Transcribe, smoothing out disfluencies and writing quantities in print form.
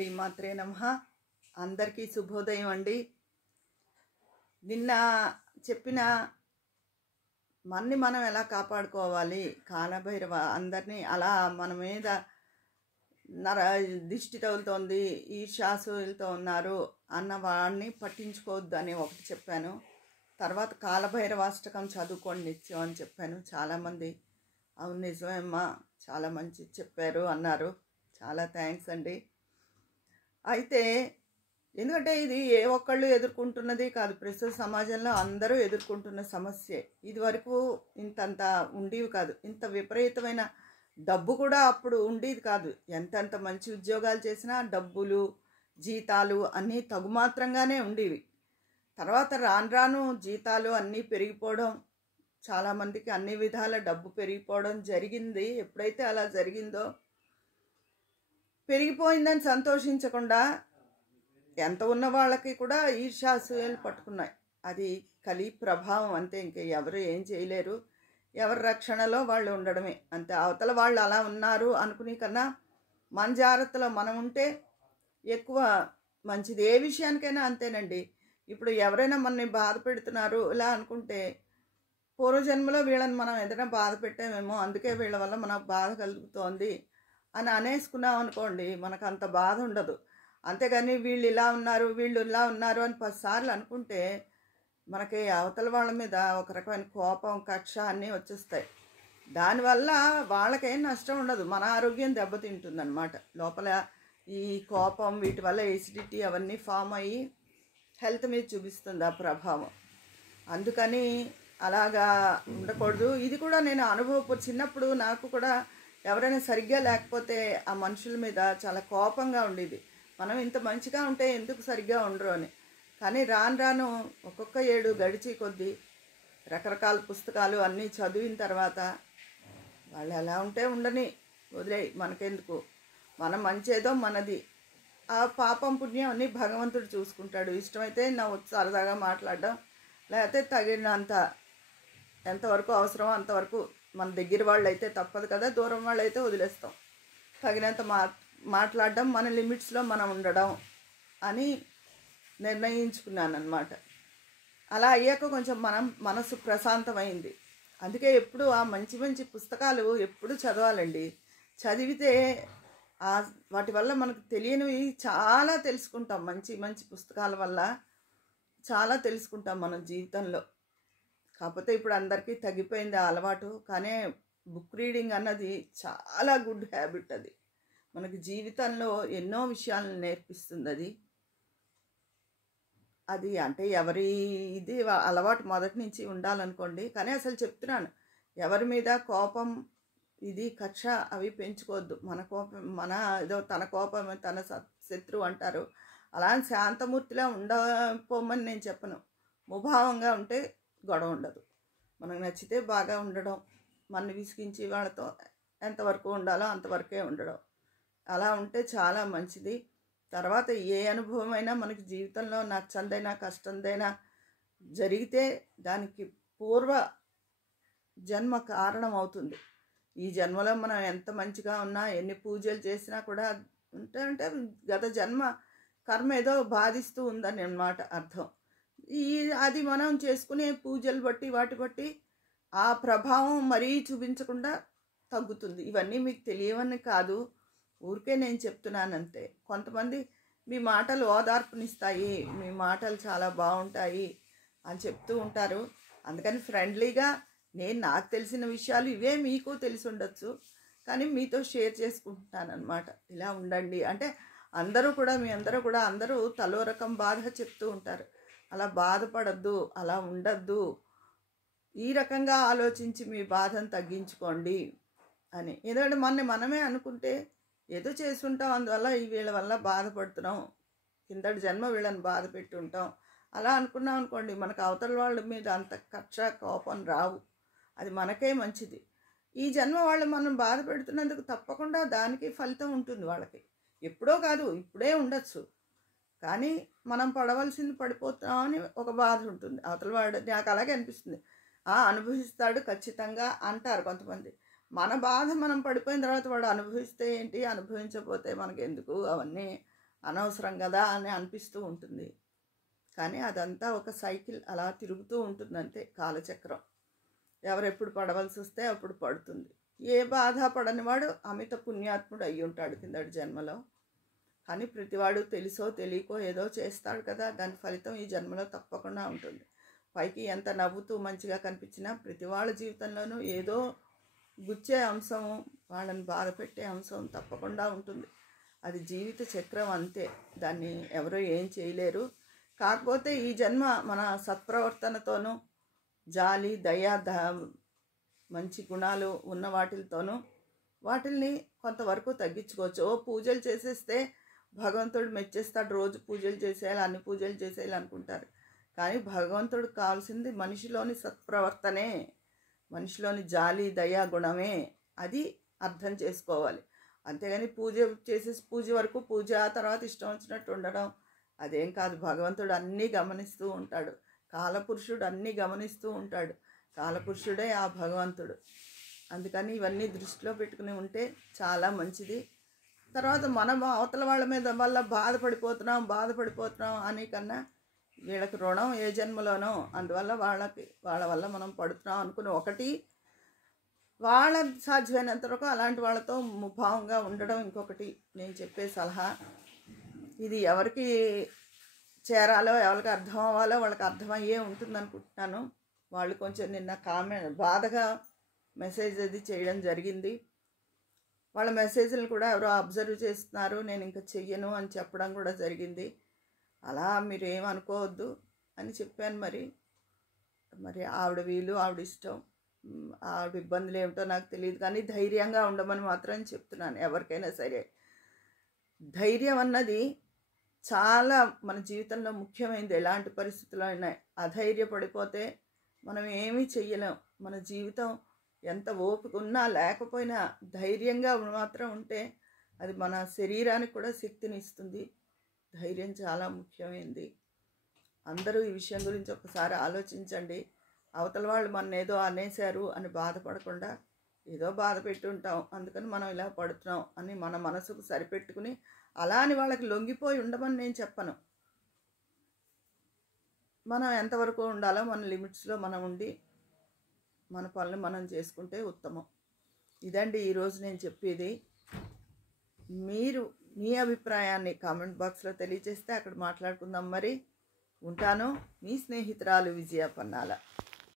శ్రీమాత్రే నమః. అందరికీ శుభోదయం అండి. నిన్న చెప్పిన మన్ని మనం ఎలా కాపాడుకోవాలి, కాలభైరవ అందరినీ అలా మన మీద దిష్టి తగులుతోంది, ఈర్ష్యాసులతో ఉన్నారు అన్న వాడిని పట్టించుకోవద్దు అని ఒకటి చెప్పాను. తర్వాత కాలభైరవాష్టకం చదువుకోండి నిత్యం అని చెప్పాను. చాలామంది అవును నిజమేమ్మా, చాలా మంచి చెప్పారు అన్నారు. చాలా థ్యాంక్స్ అండి. అయితే ఎందుకంటే ఇది ఏ ఒక్కళ్ళు ఎదుర్కొంటున్నది కాదు, ప్రస్తుత సమాజంలో అందరూ ఎదుర్కొంటున్న సమస్యే. ఇది వరకు ఇంతంత ఉండేవి కాదు, ఇంత విపరీతమైన డబ్బు కూడా అప్పుడు ఉండేది కాదు. ఎంతెంత మంచి ఉద్యోగాలు చేసినా డబ్బులు జీతాలు అన్నీ తగుమాత్రంగానే ఉండేవి. తర్వాత రాను రాను జీతాలు అన్నీ పెరిగిపోవడం, చాలామందికి అన్ని విధాల డబ్బు పెరిగిపోవడం జరిగింది. ఎప్పుడైతే అలా జరిగిందో పెరిగిపోయిందని సంతోషించకుండా ఎంత ఉన్న వాళ్ళకి కూడా ఈర్ష్యాసూయలు పట్టుకున్నాయి. అది కలి ప్రభావం అంతే, ఇంక ఎవరు ఏం చేయలేరు. ఎవరి రక్షణలో వాళ్ళు ఉండడమే అంతే. అవతల వాళ్ళు అలా ఉన్నారు అనుకునే కన్నా మన జాగ్రత్తలో మనం ఉంటే ఎక్కువ మంచిది. ఏ విషయానికైనా అంతేనండి. ఇప్పుడు ఎవరైనా మనని బాధ పెడుతున్నారు ఇలా అనుకుంటే పూర్వజన్మలో వీళ్ళని మనం ఏదైనా బాధ పెట్టామేమో, అందుకే వీళ్ళ వల్ల మనకు బాధ కలుగుతోంది అని అనేసుకున్నాం అనుకోండి, మనకు అంత బాధ ఉండదు. అంతేగాని వీళ్ళు ఇలా ఉన్నారు వీళ్ళు ఇలా ఉన్నారు అని 10 సార్లు అనుకుంటే మనకి అవతల వాళ్ళ మీద ఒక రకమైన కోపం కక్ష అన్నీ వచ్చేస్తాయి. దానివల్ల వాళ్ళకేం నష్టం ఉండదు, మన ఆరోగ్యం దెబ్బతింటుంది అన్నమాట. లోపల ఈ కోపం వీటి వల్ల ఎసిడిటీ అవన్నీ ఫామ్ అయ్యి హెల్త్ మీద చూపిస్తుంది ఆ ప్రభావం. అందుకని అలాగా ఉండకూడదు. ఇది కూడా నేను చిన్నప్పుడు నాకు కూడా ఎవరైనా సరిగ్గా లేకపోతే ఆ మనుషుల మీద చాలా కోపంగా ఉండేది. మనం ఇంత మంచిగా ఉంటే ఎందుకు సరిగ్గా ఉండరు అని. కానీ రాను రాను ఒక్కొక్క ఏడు గడిచి కొద్దీ రకరకాల పుస్తకాలు అన్నీ చదివిన తర్వాత వాళ్ళు ఎలా ఉంటే ఉండని, వదిలేయి, మనకెందుకు, మనం మంచేదో మనది. ఆ పాపం పుణ్యం అన్నీ భగవంతుడు చూసుకుంటాడు. ఇష్టమైతే సరదాగా మాట్లాడడం, లేకపోతే తగినంత ఎంతవరకు అవసరమో అంతవరకు. మన దగ్గర వాళ్ళు అయితే తప్పదు కదా, దూరం వాళ్ళు అయితే వదిలేస్తాం. తగినంత మాట్లాడడం, మన లిమిట్స్లో మనం ఉండడం అని నిర్ణయించుకున్నాను అన్నమాట. అలా అయ్యాక కొంచెం మనసు ప్రశాంతమైంది. అందుకే ఎప్పుడు ఆ మంచి మంచి పుస్తకాలు ఎప్పుడు చదవాలండి. చదివితే వాటి వల్ల మనకు తెలియనివి చాలా తెలుసుకుంటాం. మంచి మంచి పుస్తకాల వల్ల చాలా తెలుసుకుంటాం మన జీవితంలో. కాకపోతే ఇప్పుడు అందరికీ తగ్గిపోయింది ఆ అలవాటు. కానీ బుక్ రీడింగ్ అన్నది చాలా గుడ్ హ్యాబిట్. అది మనకి జీవితంలో ఎన్నో విషయాలను నేర్పిస్తుంది. అది అంటే ఎవరి ఇది అలవాటు మొదటి నుంచి ఉండాలనుకోండి. కానీ అసలు చెప్తున్నాను, ఎవరి మీద కోపం ఇది కక్ష అవి పెంచుకోవద్దు. మన కోపం ఏదో తన కోపం తన శత్రువు అంటారు. అలా శాంతమూర్తిలా ఉండపోమని నేను చెప్పను. ముభావంగా ఉంటే గొడవ ఉండదు. మనకు నచ్చితే బాగా ఉండడం, మన విసిగించి వాళ్ళతో ఎంతవరకు ఉండాలో అంతవరకే ఉండడం, అలా ఉంటే చాలా మంచిది. తర్వాత ఏ అనుభవం అయినా మనకి జీవితంలో నచ్చందైనా కష్టందైనా జరిగితే దానికి పూర్వ జన్మ కారణం అవుతుంది. ఈ జన్మలో మనం ఎంత మంచిగా ఉన్నా ఎన్ని పూజలు చేసినా కూడా అంటే గత జన్మ కర్మ ఏదో బాధిస్తూ ఉందని అన్నమాట అర్థం. అది మనం చేసుకునే పూజలు బట్టి వాటి బట్టి ఆ ప్రభావం మరీ చూపించకుండా తగ్గుతుంది. ఇవన్నీ మీకు తెలియవని కాదు, ఊరికే నేను చెప్తున్నానంతే. కొంతమంది మీ మాటలు ఓదార్పునిస్తాయి, మీ మాటలు చాలా బాగుంటాయి అని చెప్తూ ఉంటారు. అందుకని ఫ్రెండ్లీగా నాకు తెలిసిన విషయాలు ఇవే మీకు తెలిసి ఉండొచ్చు, కానీ మీతో షేర్ చేసుకుంటున్నాను అనమాట. ఇలా ఉండండి అంటే మీ అందరూ కూడా తలో రకం బాధ చెప్తూ ఉంటారు. అలా బాధపడద్దు, అలా ఉండద్దు, ఈ రకంగా ఆలోచించి మీ బాధను తగ్గించుకోండి అని. ఎందుకంటే మనమే అనుకుంటే ఏదో చేస్తుంటాం, అందువల్ల వీళ్ళ వల్ల బాధపడుతున్నాం, కిందటి జన్మ వీళ్ళని బాధ పెట్టి ఉంటాం అలా అనుకున్నాం అనుకోండి, మనకు అవతల వాళ్ళ మీద అంత కక్ష కోపం రావు. అది మనకే మంచిది. ఈ జన్మ వాళ్ళు మనం బాధ పెడుతున్నందుకు తప్పకుండా దానికి ఫలితం ఉంటుంది వాళ్ళకి. ఎప్పుడో కాదు, ఇప్పుడే ఉండొచ్చు, కానీ మనం పడవలసింది పడిపోతామని ఒక బాధ ఉంటుంది అవతల వాడు. నాకు అలాగే అనిపిస్తుంది. అనుభవిస్తాడు ఖచ్చితంగా అంటారు కొంతమంది. మన బాధ మనం పడిపోయిన తర్వాత వాడు అనుభవిస్తే ఏంటి, అనుభవించకపోతే మనకెందుకు అవన్నీ అనవసరం కదా అని అనిపిస్తూ ఉంటుంది. కానీ అదంతా ఒక సైకిల్ అలా తిరుగుతూ ఉంటుంది అంతే, కాలచక్రం. ఎవరెప్పుడు పడవలసి వస్తే అప్పుడు పడుతుంది. ఏ బాధ పడని వాడు అమిత పుణ్యాత్ముడు అయ్యి ఉంటాడు కిందటి జన్మలో. కానీ ప్రతివాడు తెలుసో తెలియకో ఏదో చేస్తాడు కదా, దాని ఫలితం ఈ జన్మలో తప్పకుండా ఉంటుంది. పైకి ఎంత నవ్వుతూ మంచిగా కనిపించినా ప్రతి వాళ్ళ జీవితంలోనూ ఏదో గుచ్చే అంశం, వాళ్ళని బాధ పెట్టే అంశం తప్పకుండా ఉంటుంది. అది జీవిత చక్రం అంతే, దాన్ని ఎవరూ ఏం చేయలేరు. కాకపోతే ఈ జన్మ మన సత్ప్రవర్తనతోనూ జాలి దయ మంచి గుణాలు ఉన్న వాటితోనూ వాటిల్ని కొంతవరకు తగ్గించుకోవచ్చు. పూజలు చేసేస్తే భగవంతుడు మెచ్చేస్తాడు, రోజు పూజలు చేసేయాలి, అన్ని పూజలు చేసేయాలి అనుకుంటారు. కానీ భగవంతుడికి కావాల్సింది మనిషిలోని సత్ప్రవర్తనే, మనిషిలోని జాలి దయా గుణమే. అది అర్థం చేసుకోవాలి. అంతేగాని పూజ చేసేసి పూజ వరకు పూజ, తర్వాత ఇష్టం వచ్చినట్టు ఉండడం అదేం కాదు. భగవంతుడు అన్నీ గమనిస్తూ ఉంటాడు, కాలపురుషుడు అన్నీ గమనిస్తూ ఉంటాడు. కాలపురుషుడే ఆ భగవంతుడు. అందుకని ఇవన్నీ దృష్టిలో పెట్టుకుని ఉంటే చాలా మంచిది. తర్వాత మనం అవతల వాళ్ళ మీద వల్ల బాధపడిపోతున్నాం అని కన్నా వీళ్ళకి రుణం ఏ జన్మలోనో, అందువల్ల వాళ్ళ వల్ల మనం పడుతున్నాం అనుకుని ఒకటి, వాళ్ళ సాధ్యమైనంత వరకు అలాంటి వాళ్ళతో ముభావంగా ఉండడం ఇంకొకటి నేను చెప్పే సలహా. ఇది ఎవరికి చేరాలో ఎవరికి అర్థం అవ్వాలో వాళ్ళకి అర్థమయ్యే ఉంటుంది అనుకుంటున్నాను. వాళ్ళు కొంచెం నిన్న బాధగా మెసేజ్ అది చేయడం జరిగింది. వాళ్ళ మెసేజ్లు కూడా ఎవరో అబ్జర్వ్ చేస్తున్నారు, నేను ఇంకా చెయ్యను అని చెప్పడం కూడా జరిగింది. అలా మీరు ఏమనుకోవద్దు అని చెప్పాను. మరి ఆవిడ ఇష్టం, ఆవిడ ఇబ్బందులు ఏమిటో నాకు తెలియదు. కానీ ధైర్యంగా ఉండమని మాత్రం చెప్తున్నాను ఎవరికైనా సరే. ధైర్యం అన్నది చాలా మన జీవితంలో ముఖ్యమైనది. ఎలాంటి పరిస్థితుల్లో అయినా అధైర్యపడిపోతే మనం ఏమీ చెయ్యలేం. మన జీవితం ఎంత ఓపిక ఉన్నా లేకపోయినా ధైర్యంగా మాత్రం ఉంటే అది మన శరీరానికి కూడా శక్తిని ఇస్తుంది. ధైర్యం చాలా ముఖ్యమైనది. అందరూ ఈ విషయం గురించి ఒకసారి ఆలోచించండి. అవతల వాళ్ళు మన ఏదో అనేశారు అని బాధపడకుండా, ఏదో బాధ పెట్టి ఉంటాం అందుకని మనం ఇలా పడుతున్నాం అని మన మనసుకు సరిపెట్టుకుని, అలా అని వాళ్ళకి లొంగిపోయి ఉండమని నేను చెప్పను. మనం ఎంతవరకు ఉండాలో మన లిమిట్స్లో మనం ఉండి మన పనులు మనం చేసుకుంటే ఉత్తమం. ఇదండి ఈరోజు నేను చెప్పేది. మీరు మీ అభిప్రాయాన్ని కామెంట్ బాక్స్లో తెలియజేస్తే అక్కడ మాట్లాడుకుందాం. మరి ఉంటాను. మీ స్నేహితురాలు విజయ పన్నాల.